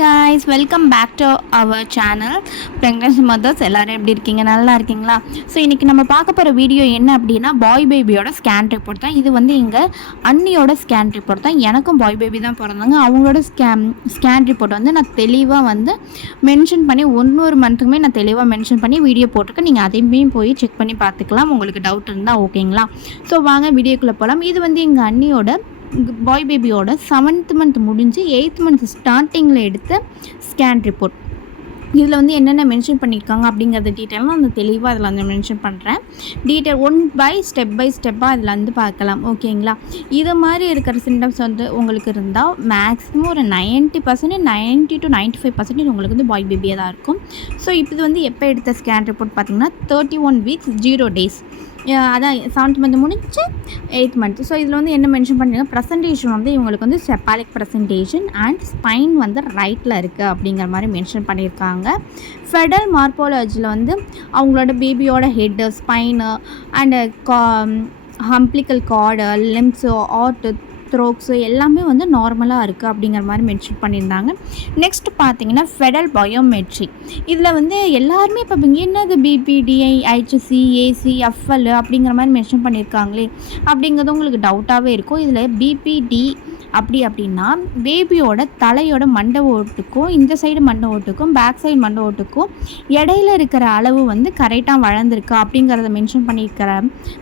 guys, welcome back to our channel. Pregnancy mothers எல்லாரும் எப்படி இருக்கீங்க? நல்லா இருக்கீங்களா? ஸோ இன்றைக்கி நம்ம பார்க்க போகிற வீடியோ என்ன அப்படின்னா பாய் பேபியோட ஸ்கேன் ரிப்போர்ட் தான். இது வந்து எங்கள் அண்ணியோட ஸ்கேன் ரிப்போர்ட் தான். எனக்கும் பாய் பேபி தான் பிறந்தாங்க. அவங்களோட ஸ்கேன் ரிப்போர்ட் வந்து நான் தெளிவாக வந்து மென்ஷன் பண்ணி ஒவ்வொரு மந்த்துக்குமே நான் தெளிவாக மென்ஷன் பண்ணி வீடியோ போட்டிருக்கேன். நீங்கள் அதையுமே போய் செக் பண்ணி பார்த்துக்கலாம் உங்களுக்கு டவுட் இருந்தால். ஓகேங்களா? ஸோ வாங்க வீடியோக்குள்ளே போகலாம். இது வந்து எங்கள் அண்ணியோட பாய் பேபியோட 7th மந்த் முடிஞ்சு 8th மந்த் ஸ்டார்டிங்கில் எடுத்த ஸ்கேன் ரிப்போர்ட். இதில் வந்து என்னென்ன மென்ஷன் பண்ணியிருக்காங்க அப்படிங்கிறத டீட்டெயிலாக நான் தெளிவாக அதில் வந்து மென்ஷன் பண்ணுறேன். டீட்டெயில் ஸ்டெப் பை ஸ்டெப்பாக அதில் வந்து பார்க்கலாம். ஓகேங்களா? இது மாதிரி இருக்கிற சிம்டம்ஸ் வந்து உங்களுக்கு இருந்தால் மேக்ஸிமம் ஒரு 90% 90 to 95% உங்களுக்கு வந்து பாய் பேபியாக தான் இருக்கும். ஸோ இப்போ இது வந்து எப்போ எடுத்த ஸ்கேன் ரிப்போர்ட் பார்த்திங்கன்னா 31 weeks 0 days, அதான் 7th மந்த் முடிஞ்சு 8th மந்த். ஸோ இதில் வந்து என்ன மென்ஷன் பண்ணியிருக்காங்க, ப்ரெசன்டேஷன் வந்து இவங்களுக்கு வந்து செப்பாலிக் ப்ரெசன்டேஷன் அண்ட் ஸ்பைன் வந்து ரைட்டில் இருக்குது அப்படிங்கிற மாதிரி மென்ஷன் பண்ணியிருக்காங்க. ஃபெடல் மார்பாலஜியில் வந்து அவங்களோட பேபியோட head, spine and umbilical cord, limbs, heart, thorax எல்லாமே வந்து நார்மலாக இருக்குது அப்படிங்கிற மாதிரி மென்ஷன் பண்ணியிருந்தாங்க. நெக்ஸ்ட் பார்த்தீங்கன்னா ஃபெடல் பயோமெட்ரி. இதில் வந்து எல்லாருமே இப்போ என்னது பிபிடிஐ, ஐஹெச்சி, ஏசி, எஃப்எல் அப்படிங்கிற மாதிரி மென்ஷன் பண்ணியிருக்காங்களே அப்படிங்கிறது உங்களுக்கு டவுட்டாகவே இருக்கும். இதில் பிபிடி அப்படின்னா பேபியோட தலையோட மண்டை ஓட்டுக்கும் இந்த சைடு மண்டை ஓட்டுக்கும் பேக் சைடு மண்டை ஓட்டுக்கும் இடையில இருக்கிற அளவு வந்து கரெக்டாக வளர்ந்துருக்கு அப்படிங்கிறத மென்ஷன் பண்ணியிருக்கிற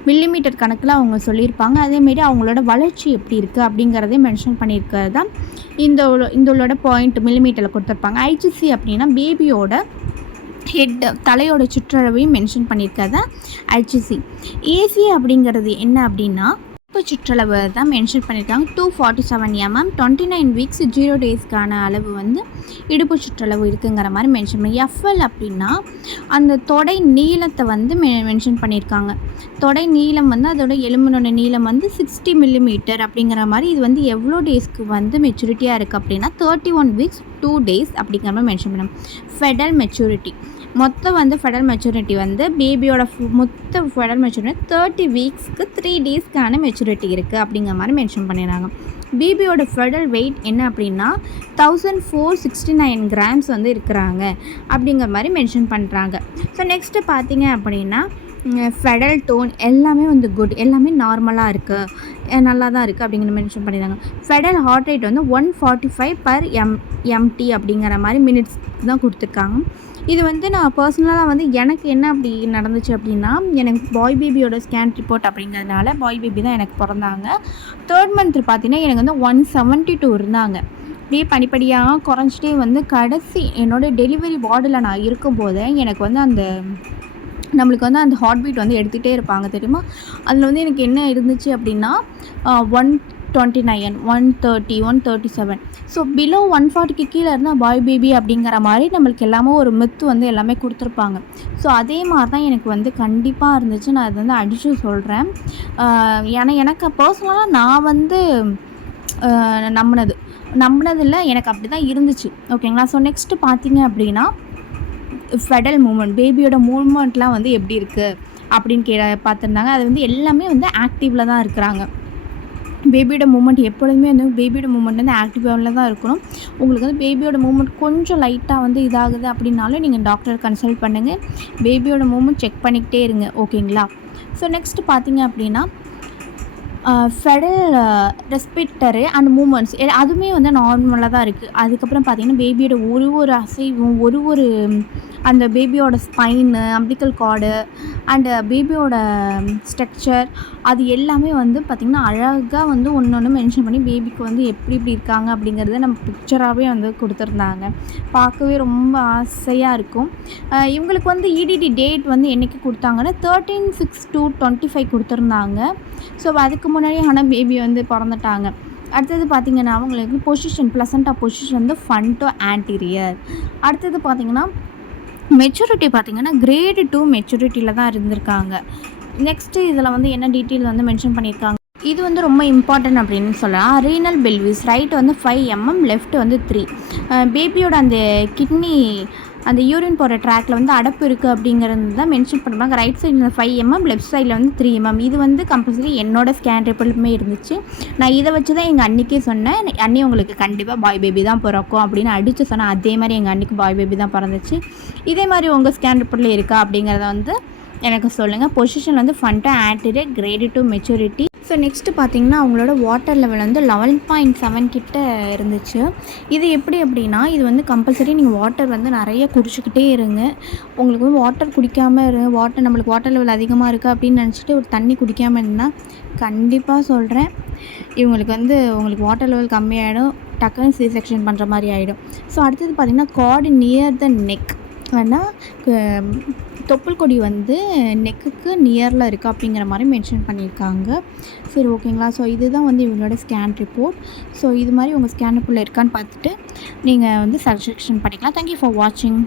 மில்லிமீட்டர் கணக்கில் அவங்க சொல்லியிருப்பாங்க. அதேமாரி அவங்களோட வளர்ச்சி எப்படி இருக்குது அப்படிங்கிறதையும் மென்ஷன் பண்ணியிருக்கிறது தான் இந்த பாயிண்ட் மில்லிமீட்டரில் கொடுத்துருப்பாங்க. ஐஹெச்சி அப்படின்னா பேபியோட ஹெட் தலையோட சுற்றளவையும் மென்ஷன் பண்ணியிருக்கிறது ஐஹெச்சி. ஏசி அப்படிங்கிறது என்ன அப்படின்னா இடுப்பு சுற்றளவு தான் மென்ஷன் பண்ணியிருக்காங்க. 247 mm 29 weeks 0 daysக்கான அளவு வந்து இடுப்பு சுற்றளவு இருக்குங்கிற மாதிரி மென்ஷன் பண்ணி. எஃப்எல் அப்படின்னா அந்த தொடை நீளத்தை வந்து மென்ஷன் பண்ணியிருக்காங்க. தொடை நீளம் வந்து அதோட எலும்பினோட நீளம் வந்து 60 mm அப்படிங்கிற மாதிரி. இது வந்து எவ்வளோ டேஸ்க்கு வந்து மெச்சூரிட்டியாக இருக்குது அப்படின்னா 31 weeks 2 days அப்படிங்கிற மாதிரி மென்ஷன் பண்ணணும். ஃபெடல் மெச்சூரிட்டி மொத்தம் வந்து ஃபெடல் மெச்சூரிட்டி வந்து பேபியோட மொத்த ஃபெடல் மெச்சூரிட்டி 30 weeksக்கு 3 daysக்கான மெச்சூரிட்டி இருக்குது அப்படிங்கிற மாதிரி மென்ஷன் பண்ணிடுறாங்க. பேபியோட ஃபெடல் வெயிட் என்ன அப்படின்னா 1469 grams வந்து இருக்கிறாங்க அப்படிங்கிற மாதிரி மென்ஷன் பண்ணுறாங்க. ஸோ நெக்ஸ்ட்டு பார்த்தீங்க அப்படின்னா ஃபெடல் டோன் எல்லாமே வந்து குட், எல்லாமே நார்மலாக இருக்குது, நல்லா தான் இருக்குது அப்படிங்கிற மென்ஷன் பண்ணிடுறாங்க. ஃபெடல் ஹார்ட் ரேட் வந்து 145/MT அப்படிங்கிற மாதிரி மினிட்ஸ் தான் கொடுத்துருக்காங்க. இது வந்து நான் பர்சனலாக வந்து எனக்கு என்ன அப்படி நடந்துச்சு அப்படின்னா, எனக்கு பாய் பேபியோட ஸ்கேன் ரிப்போர்ட் அப்படிங்கிறதுனால பாய் பேபி தான் எனக்கு பிறந்தாங்க. 3rd மந்த் பார்த்திங்கன்னா எனக்கு வந்து 172 இருந்தாங்க. அப்படியே படிப்படியாக குறைஞ்சிட்டே வந்து கடைசி என்னோடய டெலிவரி வார்டில் நான் இருக்கும்போது எனக்கு வந்து நம்மளுக்கு வந்து அந்த ஹார்ட் பீட் வந்து எடுத்துகிட்டே இருப்பாங்க தெரியுமா. அதில் வந்து எனக்கு என்ன இருந்துச்சு அப்படின்னா 129, 130, 137. ஸோ பிலோ 140க்கு கீழே இருந்தால் பாய் பேபி அப்படிங்கிற மாதிரி நம்மளுக்கு எல்லாமே ஒரு மித்து வந்து எல்லாமே கொடுத்துருப்பாங்க. ஸோ அதே மாதிரி தான் எனக்கு வந்து கண்டிப்பாக இருந்துச்சு. நான் அது வந்து அடித்து சொல்கிறேன். ஏன்னா எனக்கு பர்சனலாக நான் வந்து நம்பினதில்லை, எனக்கு அப்படி தான் இருந்துச்சு. ஓகேங்களா? ஸோ நெக்ஸ்ட்டு பார்த்தீங்க அப்படின்னா ஃபெடல் மூமெண்ட், பேபியோட மூமெண்ட்லாம் வந்து எப்படி இருக்குது அப்படின்னு பார்த்துருந்தாங்க. அது வந்து எல்லாமே வந்து ஆக்டிவில் தான் இருக்கிறாங்க. பேபியோட மூமெண்ட் எப்பொழுதுமே வந்து பேபியோட மூமெண்ட் வந்து ஆக்டிவாவில் தான் இருக்கணும். உங்களுக்கு வந்து பேபியோட மூமெண்ட் கொஞ்சம் லைட்டாக வந்து இதாகுது அப்படின்னாலும் நீங்கள் டாக்டர் கன்சல்ட் பண்ணுங்கள். பேபியோட மூமெண்ட் செக் பண்ணிக்கிட்டே இருங்க. ஓகேங்களா? ஸோ நெக்ஸ்ட்டு பார்த்தீங்க அப்படின்னா ஃபெடல் ரெஸ்பிரேட்டரு அண்ட் மூமெண்ட்ஸ் அதுவுமே வந்து நார்மலாக தான் இருக்குது. அதுக்கப்புறம் பார்த்திங்கன்னா பேபியோட ஒரு அசைவும் ஒரு அந்த பேபியோட ஸ்பைனு, அம்பிளிக்கல் கார்டு அண்டு பேபியோட ஸ்ட்ரக்சர் அது எல்லாமே வந்து பார்த்திங்கன்னா அழகாக வந்து ஒன்று மென்ஷன் பண்ணி பேபிக்கு வந்து எப்படி இருக்காங்க அப்படிங்கிறத நம்ம பிக்சராகவே வந்து கொடுத்துருந்தாங்க. பார்க்கவே ரொம்ப ஆசையாக இருக்கும். இவங்களுக்கு வந்து இடிடி டேட் வந்து என்றைக்கு கொடுத்தாங்கன்னா 13/6/25 கொடுத்துருந்தாங்க. ஸோ அதுக்கு முன்னாடி ஆனால் பேபி வந்து பிறந்துட்டாங்க. அடுத்தது பார்த்திங்கன்னா அவங்களுக்கு பொசிஷன் ப்ளசண்டா பொசிஷன் வந்து ஃப்ரண்ட் டு ஆன்டீரியர். அடுத்தது பார்த்திங்கன்னா மெச்சூரிட்டி பார்த்திங்கன்னா grade 2 மெச்சூரிட்டியில் தான் இருந்திருக்காங்க. நெக்ஸ்ட்டு இதில் வந்து என்ன டீட்டெயில் வந்து மென்ஷன் பண்ணியிருக்காங்க, இது வந்து ரொம்ப இம்பார்ட்டன்ட் அப்படின்னு சொல்லலாம். ரீனல் பெல்விஸ் ரைட் வந்து 5 mm, லெஃப்ட் வந்து 3. பேபியோட அந்த கிட்னி அந்த யூரின் போகிற ட்ராக்கில் வந்து அடப்பு இருக்குது அப்படிங்கிறது தான் மென்ஷன் பண்ணுறாங்க. ரைட் சைடில் 5 mm, லெஃப்ட் சைடில் வந்து 3 mm. இது வந்து கம்பல்சரி என்னோட ஸ்கேன் ரிப்போர்ட்லுமே இருந்துச்சு. நான் இதை வச்சு தான் எங்கள் அண்ணிக்கே சொன்னேன், அண்ணி உங்களுக்கு கண்டிப்பாக பாய் பேபி தான் பிறக்கும் அப்படின்னு அடித்து சொன்னேன். அதே மாதிரி எங்கள் அண்ணிக்கு பாய் பேபி தான் பிறந்துச்சு. இதே மாதிரி உங்கள் ஸ்கேன் ரிப்போர்ட்டில் இருக்கா அப்படிங்கிறத வந்து எனக்கு சொல்லுங்கள். பொசிஷன் வந்து fundal anterior grade two maturity. So next பார்த்திங்கன்னா அவங்களோட வாட்டர் லெவல் வந்து 11.7 கிட்ட இருந்துச்சு. இது எப்படி அப்படின்னா, இது வந்து கம்பல்சரி நீங்கள் வாட்டர் வந்து நிறைய குடிச்சிக்கிட்டே இருங்க. உங்களுக்கு வந்து வாட்டர் குடிக்காமல் நம்மளுக்கு வாட்டர் லெவல் அதிகமாக இருக்குது அப்படின்னு நினச்சிட்டு ஒரு தண்ணி குடிக்காமல் இருந்தால் கண்டிப்பாக சொல்கிறேன், இவங்களுக்கு வந்து உங்களுக்கு வாட்டர் லெவல் கம்மியாகிடும், டக்குன்னு சி செக்ஷன் பண்ணுற மாதிரி ஆகிடும். ஸோ அடுத்தது பார்த்திங்கன்னா கார்டு நியர் த நெக், ஆனால் தொப்புள் கொடி வந்து நெக்குக்கு நியரில் இருக்குது அப்படிங்கிற மாதிரி மென்ஷன் பண்ணியிருக்காங்க. சரி ஓகேங்களா. ஸோ இதுதான் வந்து இவங்களோட ஸ்கேன் ரிப்போர்ட். ஸோ இது மாதிரி உங்கள் ஸ்கேன் ரிப்போர்ட்டில் இருக்கான்னு பார்த்துட்டு நீங்கள் வந்து சஜஷன் பண்ணிக்கலாம். தேங்க்யூ ஃபார் வாட்சிங்.